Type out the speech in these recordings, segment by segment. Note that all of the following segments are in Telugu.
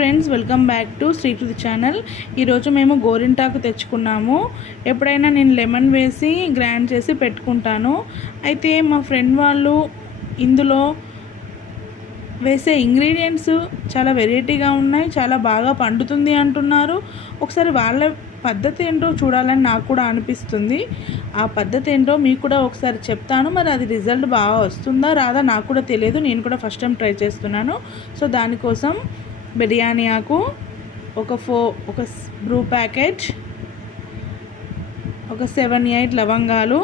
Friends, welcome back to Srikriti channel. ఈరోజు మేము గోరింటాకు తెచ్చుకున్నాము. ఎప్పుడైనా నేను లెమన్ వేసి గ్రైండ్ చేసి పెట్టుకుంటాను. అయితే మా ఫ్రెండ్ వాళ్ళు ఇందులో వేసే ఇంగ్రీడియంట్స్ చాలా వెరైటీగా ఉన్నాయి, చాలా బాగా పండుతుంది అంటున్నారు. ఒకసారి వాళ్ళ పద్ధతి ఏంటో చూడాలని నాకు కూడా అనిపిస్తుంది. ఆ పద్ధతి ఏంటో మీకు కూడా ఒకసారి చెప్తాను. మరి అది రిజల్ట్ బాగా వస్తుందా రాదా నాకు కూడా తెలియదు. నేను కూడా ఫస్ట్ టైం ట్రై చేస్తున్నాను. సో దానికోసం బిర్యానీ ఆకు, ఒక బ్రూ ప్యాకెట్, ఒక 7-8 లవంగాలు,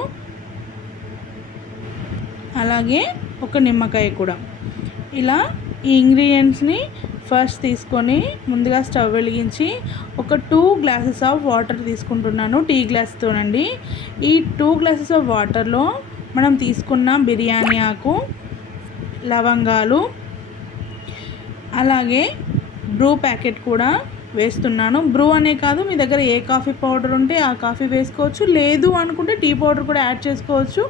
అలాగే ఒక నిమ్మకాయ కూడా. ఇలా ఈ ఇంగ్రీడియంట్స్ని ఫస్ట్ తీసుకొని ముందుగా స్టవ్ వెలిగించి ఒక 2 గ్లాసెస్ ఆఫ్ వాటర్ తీసుకుంటున్నాను, టీ గ్లాస్తోనండి. ఈ 2 గ్లాసెస్ ఆఫ్ వాటర్లో మనం తీసుకున్న బిర్యానీ ఆకు, లవంగాలు, అలాగే బ్రూ ప్యాకెట్ కూడా వేస్తున్నాను. బ్రూ అనే కాదు, మీ దగ్గర ఏ కాఫీ పౌడర్ ఉంటే ఆ కాఫీ వేసుకోవచ్చు, లేదు అనుకుంటే టీ పౌడర్ కూడా యాడ్ చేసుకోవచ్చు.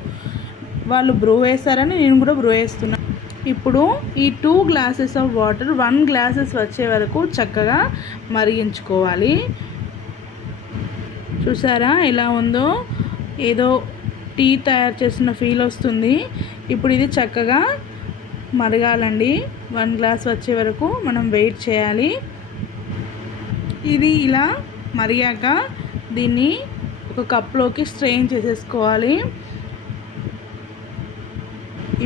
వాళ్ళు బ్రూ వేస్తారని నేను కూడా బ్రూ వేస్తున్నాను. ఇప్పుడు ఈ 2 గ్లాసెస్ ఆఫ్ వాటర్ 1 గ్లాసెస్ వచ్చే వరకు చక్కగా మరిగించుకోవాలి. చూసారా ఎలా ఉందో, ఏదో టీ తయారు చేసిన ఫీల్ వస్తుంది. ఇప్పుడు ఇది చక్కగా మరగాలండి. 1 గ్లాస్ వచ్చే వరకు మనం వెయిట్ చేయాలి. ఇది ఇలా మరిగాక దీన్ని ఒక కప్లోకి స్ట్రెయిన్ చేసేసుకోవాలి.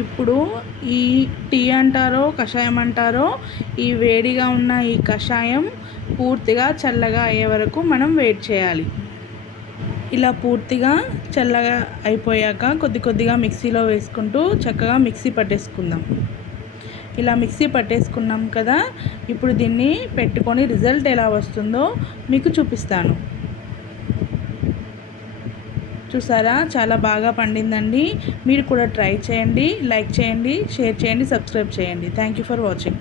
ఇప్పుడు ఈ టీ అంటారో కషాయం అంటారో, ఈ వేడిగా ఉన్న ఈ కషాయం పూర్తిగా చల్లగా అయ్యే వరకు మనం వెయిట్ చేయాలి. ఇలా పూర్తిగా చల్లగా అయిపోయాక కొద్ది కొద్దిగా మిక్సీలో వేసుకుంటూ చక్కగా మిక్సీ పట్టేసుకుందాం. ఇలా మిక్సీ పట్టేసుకున్నాం కదా, ఇప్పుడు దీన్ని పెట్టుకొని రిజల్ట్ ఎలా వస్తుందో మీకు చూపిస్తాను. చూసారా, చాలా బాగా పండిందండి. మీరు కూడా ట్రై చేయండి, లైక్ చేయండి, షేర్ చేయండి, సబ్స్క్రైబ్ చేయండి. Thank you for watching.